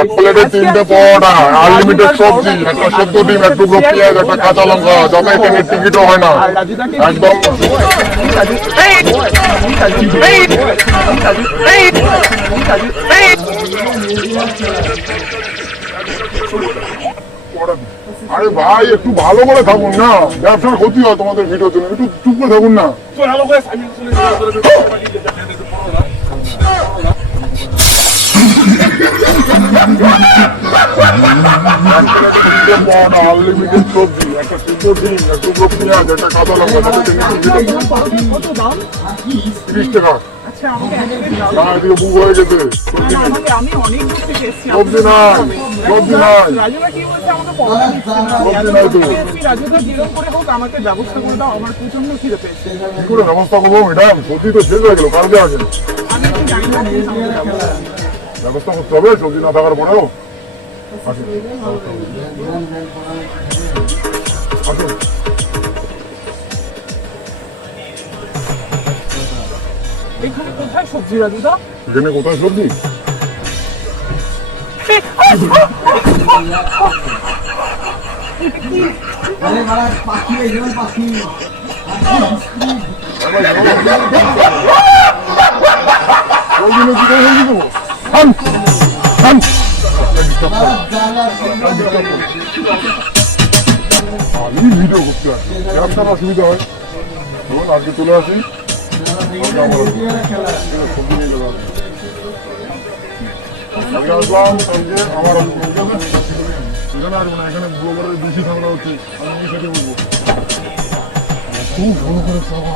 এক প্লেটে 3টে পরোটা, আনলিমিটেড সবজি, একটা সেদ্ধ ডিম, এক টুকরো পেঁয়াজ, একটা কাঁচা লঙ্কা, যাতে এখানে টিকিটও হয় না, একদম আরে ভাই একটু ভালো করে থাকুন না, ব্যবসার ক্ষতি হয় তোমাদের ভিডিওর জন্য, একটু চুপ করে থাকুন না। আনলিমিটেড সবজি, একটা সিদ্ধ ডিম, এক টুকরো পেঁয়াজ, একটা কাঁচা লঙ্কা, 30 টাকা। এদিকে বুক হয়ে গেছে, সবজি নাই, সবজি নাই, কি করে ব্যবস্থা করবো ম্যাডাম? সবজি তো শেষ হয়ে গেল, কালকে আসেন, ব্যবস্থা করতে হবে সবজি না থাকার পরেও। আসুন আসুন, এখানে কোথায় সবজি রাজুদা? এখানে কোথায় সবজি? আমি ভিডিও করতে আসি, ব্যবসার অসুবিধা হয়, ধরুন আজকে চলে আসি, আমার এখানে ব্লগারের বেশি ঝামেলা হচ্ছে, আমি সেটা বলবো খুব ভালো করে খাওয়া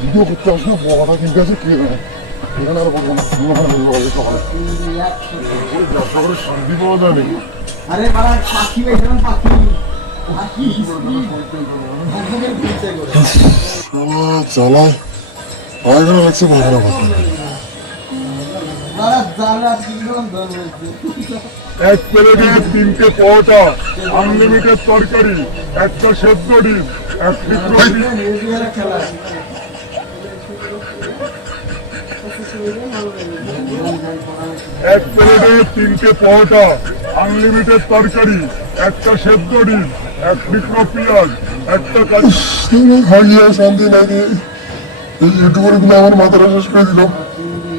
ভিডিও করতে আসলে বড়টা কিনতে আছে কে এখানে আর বলবো না, ব্যবসা করে শান্তি পাওয়া যায় নাকি? চালায় এখানে লাগছে ভালো না। এক প্লেটে 3টে পরোটা, আনলিমিটেড তরকারি, একটা সেদ্ধ ডিম, এক টুকরো এক প্লেটে 3টে পরোটা, আনলিমিটেড তরকারি, একটা সেদ্ধ ডিম, এক টুকরো পেঁয়াজ, একটা খাইয়ে শান্তি লাগে। এই ইউটিউবার গুলো আমার মাথাটা শেষ করে দিল।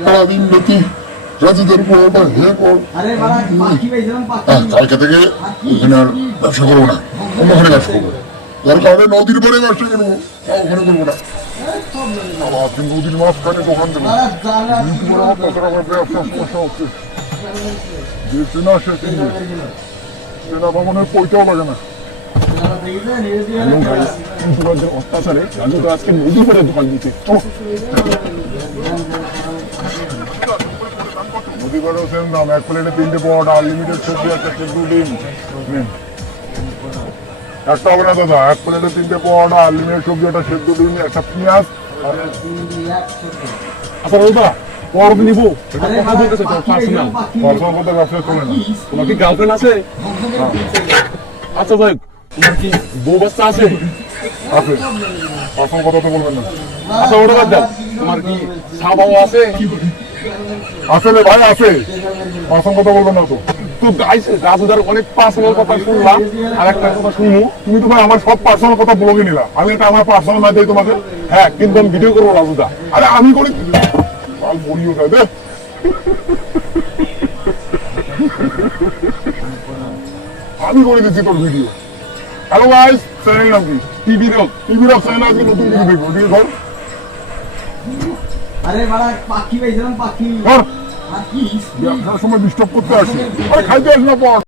সারাদিন নাকি রাজুদের পরোটা হে কর, কালকে থেকে ওখানে আর ব্যবসা করবো না, অন্যখানে ব্যবসা করবো, যার কারণে নদীর পরে ব্যবসা করবো, ওখানে করবো না। আবার নদীর মাঝখানে দোকান দেবো, ইউটিউবার আমার কত রকমের ব্যবসার সমস্যা হচ্ছে, যে চেনা সে চিনি, চেনা ভবনের পয়সাও লাগে না। অত্যাচারে রাজু তো আজকে নদী করে দোকান দিচ্ছে, নদী করেও সেম দাম, এক প্লেটে 3টে পরোটা, আনলিমিটেড সবজি, একটা সেদ্ধ ডিম, একটা হবে না দাদা, এক প্লেটে 3টে পরোটা, আনলিমিটেড সবজি, একটা সেদ্ধ ডিম, একটা পেঁয়াজ। আচ্ছা দাদা পর নিবো, তোমার কি গার্লফ্রেন্ড আছে? আচ্ছা ভাই তোমার কি বউ বাচ্চা আছে? আছে, আসল কথা তো বলবেন না। আচ্ছা ওটা বাদ দাও, তোমার কি স্বাভাব আছে? আছে রে ভাই, আছে, আসল কথা বলবেন না তো। তো রাজুদার অনেক পার্সোনাল কথা শুনলাম, আর একটা কথা শুনবো, তুমি তো ভাই আমার সব পার্সোনাল কথা ব্লগে নিলা, আমি এটা আমার পার্সোনাল না দিই তোমাকে, হ্যাঁ কিন্তু আমি ভিডিও করবো রাজুদা। আরে আমি করি বলিও খাই দে, আমি করে দিচ্ছি তোর ভিডিও। হ্যালো গাইস, চ্যানেল নাম কি? টিভি রক চ্যানেল, আজকে নতুন ভিডিও দেখবো, ঠিক আছে? আরে বাড়া পাখি পাইছিলাম, পাখি ব্যবসার সময় ডিস্টার্ব করতে আসি, খাইতে আসি না পর।